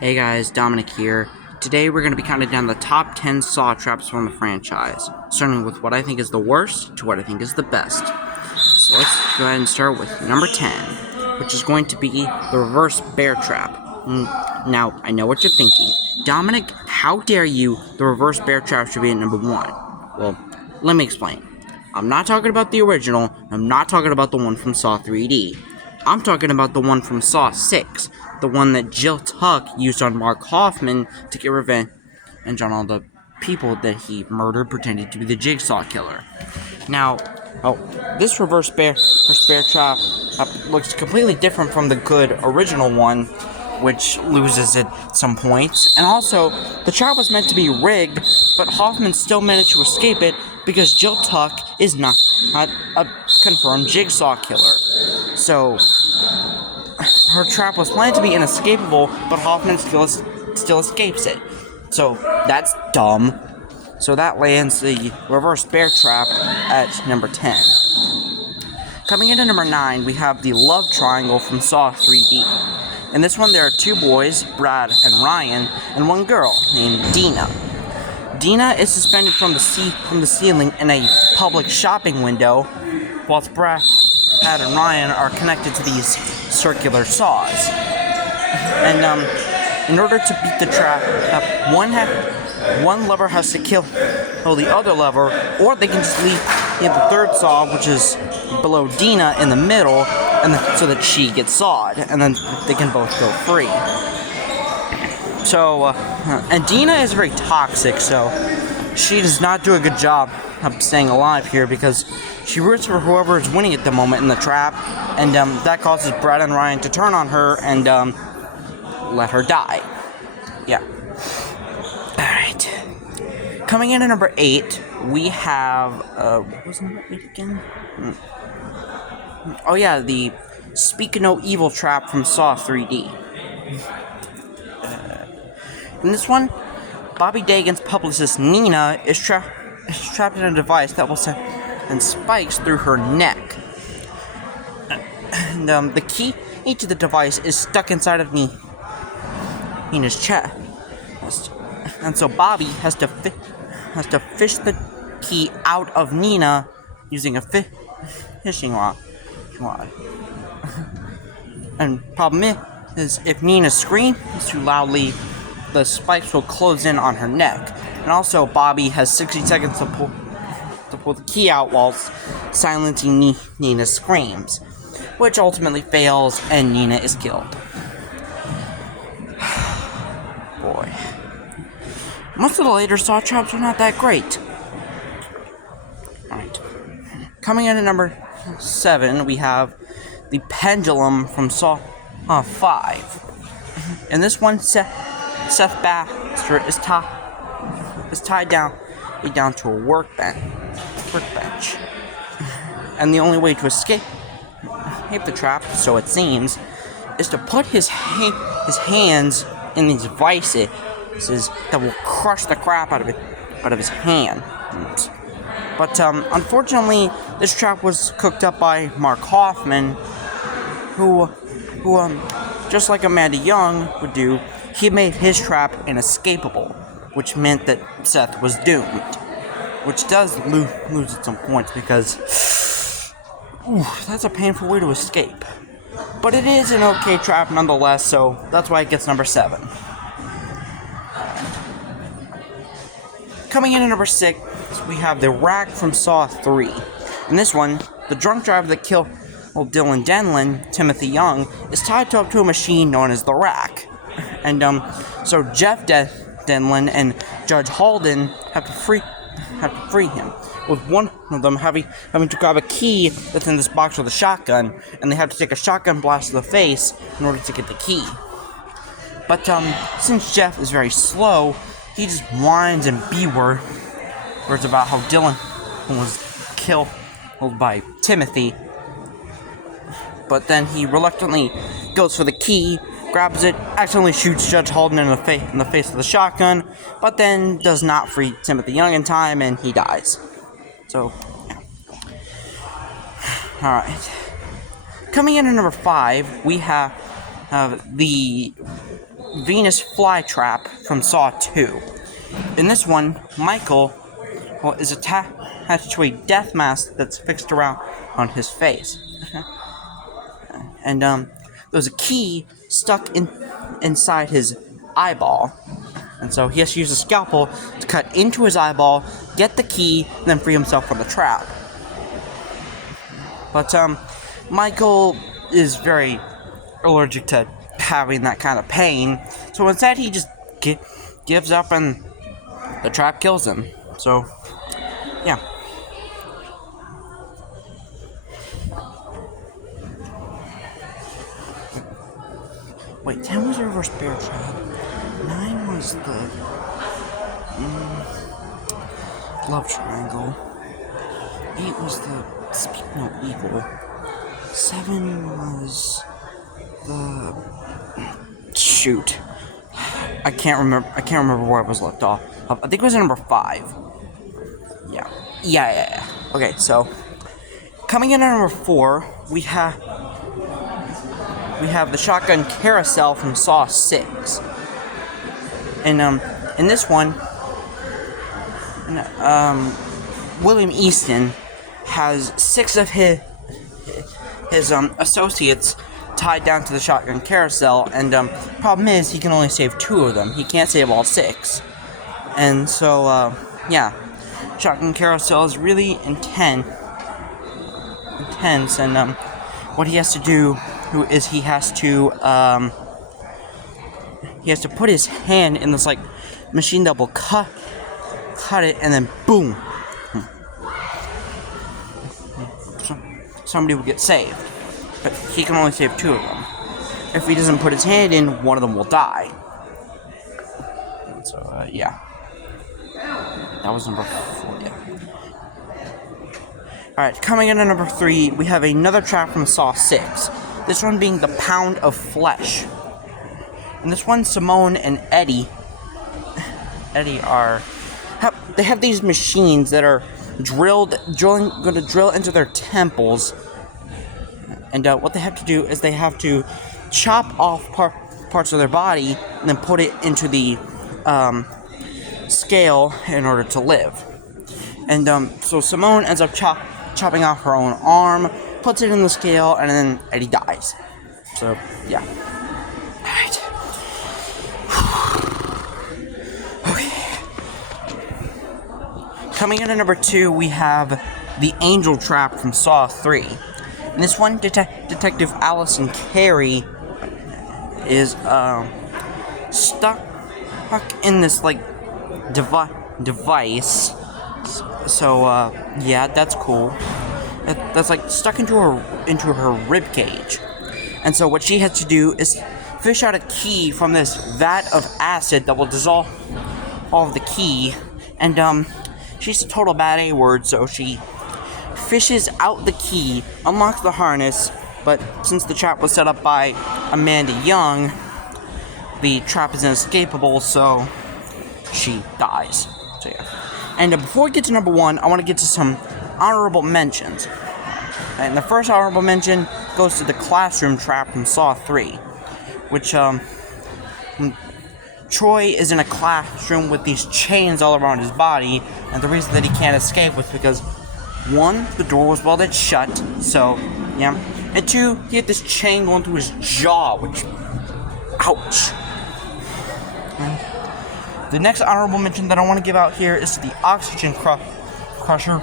Hey guys, Dominic here. Today we're going to be counting down the top 10 Saw traps from the franchise, starting with what I think is the worst to what I think is the best. So let's go ahead and start with number 10, which is going to be the reverse bear trap. Now, I know what you're thinking. Dominic, how dare you? The reverse bear trap should be at number 1. Well, let me explain. I'm not talking about the original, I'm not talking about the one from Saw 3D. I'm talking about the one from Saw 6, the one that Jill Tuck used on Mark Hoffman to get revenge on all the people that he murdered pretending to be the Jigsaw Killer. Now, this reverse bear trap looks completely different from the good original one, which loses at some points. And also, the trap was meant to be rigged, but Hoffman still managed to escape it because Jill Tuck is not a confirmed Jigsaw Killer. So, her trap was planned to be inescapable, but Hoffman still escapes it. So, that's dumb. So that lands the reverse bear trap at number 10. Coming in at number 9, we have the love triangle from Saw 3D. In this one, there are two boys, Brad and Ryan, and one girl named Dina. Dina is suspended from the ceiling in a public shopping window, whilst Brad and Ryan are connected to these circular saws. And in order to beat the trap, one lover has to kill the other lover, or they can just leave the third saw, which is below Dina, in the middle, so that she gets sawed, and then they can both go free. So, and Dina is very toxic, so she does not do a good job of staying alive here because she roots for whoever is winning at the moment in the trap, and that causes Brad and Ryan to turn on her and let her die. Yeah. Alright. Coming in at number 8, we have, what was number 8 again? Oh yeah, the Speak No Evil trap from Saw 3D. In this one, Bobby Dagan's publicist Nina is trapped in a device that will send spikes through her neck. And the key to the device is stuck inside of Nina's chest. And so Bobby has to fish the key out of Nina using a fishing rod. And problem is if Nina screams too loudly, the spikes will close in on her neck. And also Bobby has 60 seconds to pull the key out whilst silencing Nina's screams, which ultimately fails and Nina is killed. Boy. Most of the later Saw traps are not that great. Alright. Coming in at number 7, we have the pendulum from Saw 5. In this one, Seth Baxter is tied down to a workbench. And the only way to escape the trap, so it seems, is to put his hands in these vices that will crush the crap out of his hand. But unfortunately, this trap was cooked up by Mark Hoffman, who just like Amanda Young would do, he made his trap inescapable, which meant that Seth was doomed. Which does lose at some points because that's a painful way to escape. But it is an okay trap nonetheless, so that's why it gets number 7. Coming in at number 6, we have the rack from Saw 3. In this one, the drunk driver that killed Dylan Denlon, Timothy Young, is tied up to a machine known as the rack. And so Jeff Denlon and Judge Halden have to free him, with one of them having to grab a key that's in this box with a shotgun, and they have to take a shotgun blast to the face in order to get the key. But since Jeff is very slow, he just whines and words about how Dylan was killed by Timothy. But then he reluctantly goes for the key, grabs it, accidentally shoots Judge Halden in the face with a shotgun, but then does not free Timothy Young in time, and he dies. So, yeah. Alright. Coming in at number 5, we have the Venus flytrap from Saw 2. In this one, Michael is attached to a death mask that's fixed around on his face. And there's a key stuck inside his eyeball. And so he has to use a scalpel to cut into his eyeball, get the key, and then free himself from the trap. But Michael is very allergic to having that kind of pain, so instead he just gives up and the trap kills him. So, yeah. Wait, 10 was the reverse bear trap. 9 was the love triangle. 8 was the eagle. 7 was the shoot. I can't remember where I was left off. I think it was number 5. Yeah. Okay, so coming in at number 4, we have the shotgun carousel from Saw 6. And in this one, William Easton has 6 of his associates tied down to the shotgun carousel, and problem is he can only save 2 of them. He can't save all 6. And so yeah, shotgun carousel is really intense, and what he has to do is he has to put his hand in this like machine that will cut it, and then boom, somebody will get saved. But he can only save 2 of them. If he doesn't put his hand in, one of them will die. So, yeah. That was number 4, yeah. Alright, coming in at number 3, we have another trap from Saw 6. This one being the Pound of Flesh. And this one, Simone and Eddie they have these machines that are going to drill into their temples. And what they have to do is they have to chop off parts of their body and then put it into the scale in order to live. And so Simone ends up chopping off her own arm, puts it in the scale, and then Eddie dies. So, yeah. Alright. Okay. Coming in at number 2, we have the Angel Trap from Saw 3. In this one, Detective Allison Carey is stuck in this like device. So yeah, that's cool. That's like stuck into her rib cage. And so what she has to do is fish out a key from this vat of acid that will dissolve all of the key. And she's a total bad A-word, so she fishes out the key, unlocks the harness, but since the trap was set up by Amanda Young, the trap is inescapable, so she dies. So yeah. And before we get to number 1, I want to get to some honorable mentions. And the first honorable mention goes to the classroom trap from Saw 3, which Troy is in a classroom with these chains all around his body, and the reason that he can't escape was because 1, the door was welded shut, so, yeah. And 2, he had this chain going through his jaw, which, ouch. The next honorable mention that I want to give out here is the Oxygen Crusher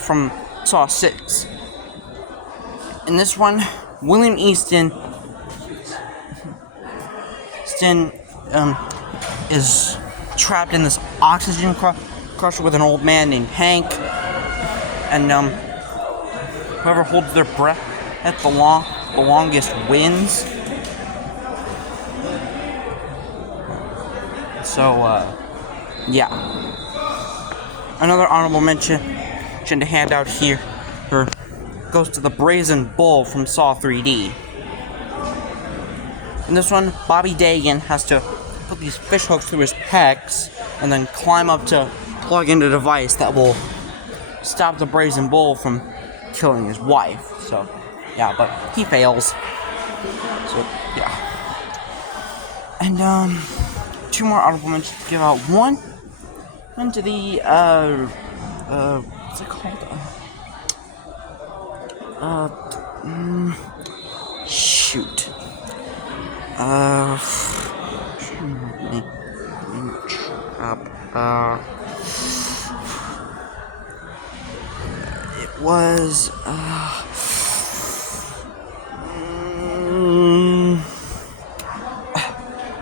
from Saw 6. In this one, William Easton is trapped in this oxygen crusher with an old man named Hank. And whoever holds their breath at the longest wins. So yeah. Another honorable mention to hand out here goes to the Brazen Bull from Saw 3D. In this one, Bobby Dagan has to put these fish hooks through his pecs and then climb up to plug in a device that will stop the Brazen Bull from killing his wife. So, yeah, but he fails. So, yeah. And two more honorable mentions to give out. One to the what's it called? Shoot. It was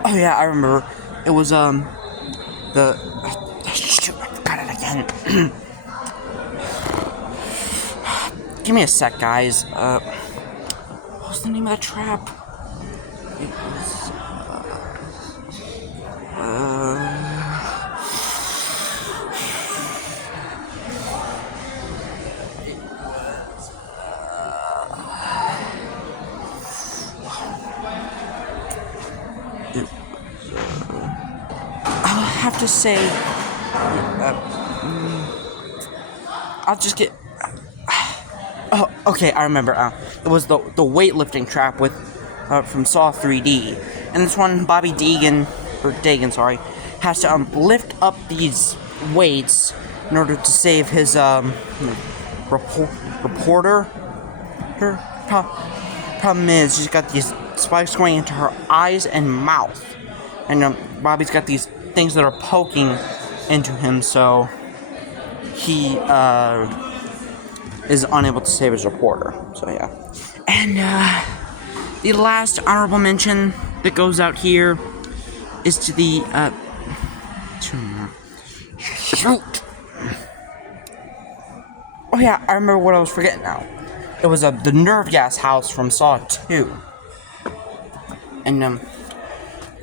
oh yeah, I remember. It was the shoot, I forgot it again. Give me a sec, guys. What's the name of that trap? It was I'll have to say, I'll just get. Oh, okay, I remember. It was the weightlifting trap with from Saw 3D, and this one, Bobby Dagan, has to lift up these weights in order to save his reporter. Her problem is she's got these spikes going into her eyes and mouth, and Bobby's got these things that are poking into him, so he is unable to save his reporter. So yeah. And the last honorable mention that goes out here is to the shoot. Oh yeah, I remember what I was forgetting now. It was the nerve gas house from Saw 2. And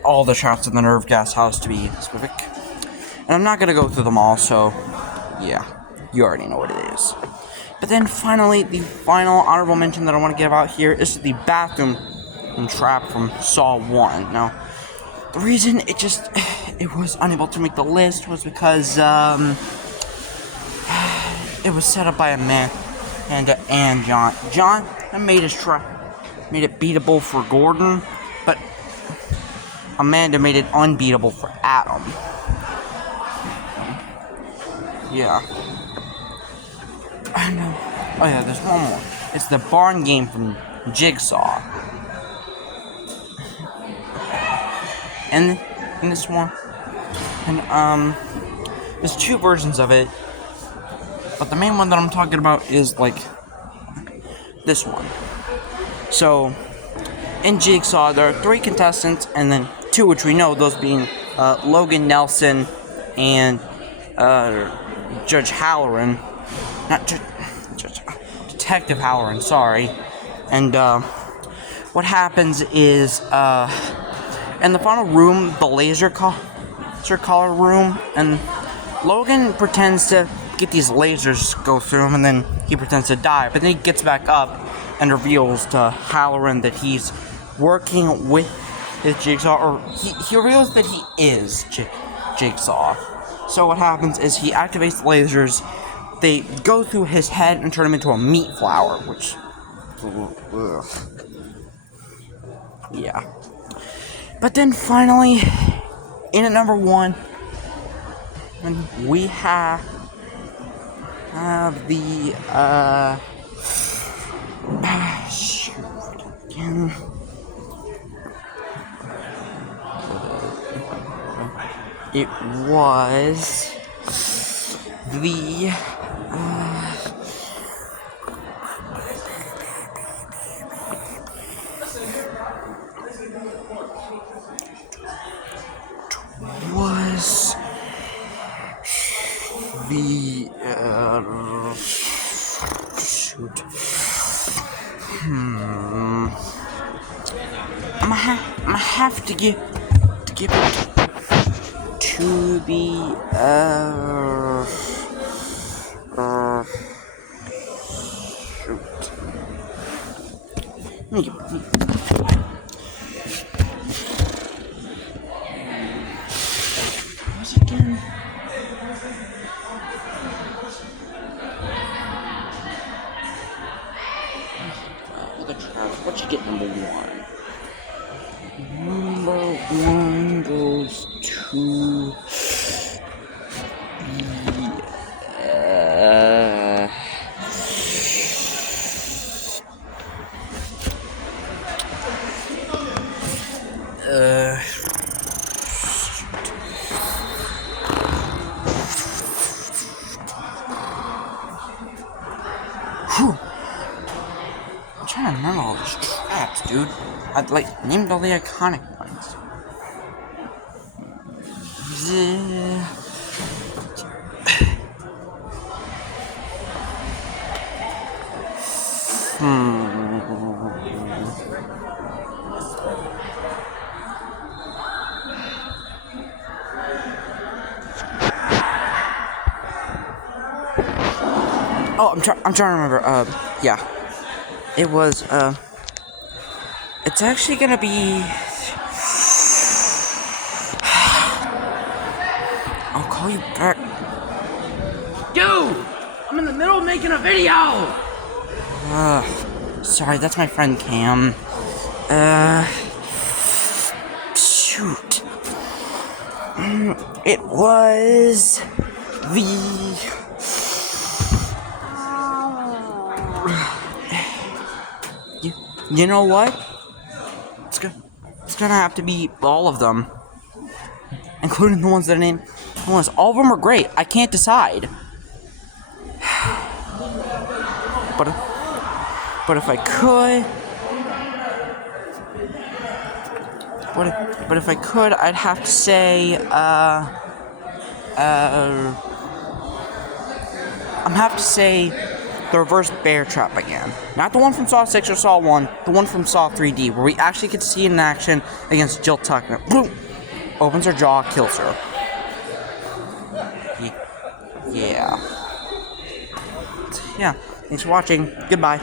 all the shots of the nerve gas house, to be specific. And I'm not gonna go through them all, so yeah, you already know what it is. But then finally, the final honorable mention that I want to give out here is the bathroom trap from Saw 1. Now, the reason it was unable to make the list was because it was set up by Amanda and John. John made it beatable for Gordon, but Amanda made it unbeatable for Adam. Yeah. I know. Oh yeah, there's one more. It's the barn game from Jigsaw. And in this one, and there's two versions of it, but the main one that I'm talking about is like this one. So in Jigsaw, there are 3 contestants, and then 2 which we know, those being Logan Nelson and Judge Halloran. Not Detective Halloran, sorry. And what happens is in the final room, the laser collar room, and Logan pretends to get these lasers go through him, and then he pretends to die, but then he gets back up and reveals to Halloran that he's working with his Jigsaw, or he reveals that he is Jigsaw. So what happens is he activates the lasers. They go through his head and turn him into a meat flower, which, ugh. Yeah. But then finally, in at number 1, we have the again. It was the shoot. I'm gonna have to give it to the shoot. What's it again? What you get number 1? Number 1. one goes to I'm trying to remember all these traps, dude. I'd like named all the iconic ones. Oh, I'm trying to remember. Yeah. It was, it's actually gonna be... I'll call you back. Dude! I'm in the middle of making a video! Sorry, that's my friend Cam. Shoot. It was... You know what? It's gonna have to be all of them, including the ones that I named. All of them are great. I can't decide. But if I could, but if I could, I'd have to say, I'm have to say the reverse bear trap again. Not the one from Saw 6 or Saw 1, the one from Saw 3D, where we actually get to see it in action against Jill Tucker. Boom! Opens her jaw, kills her. Yeah. Yeah. Thanks for watching. Goodbye.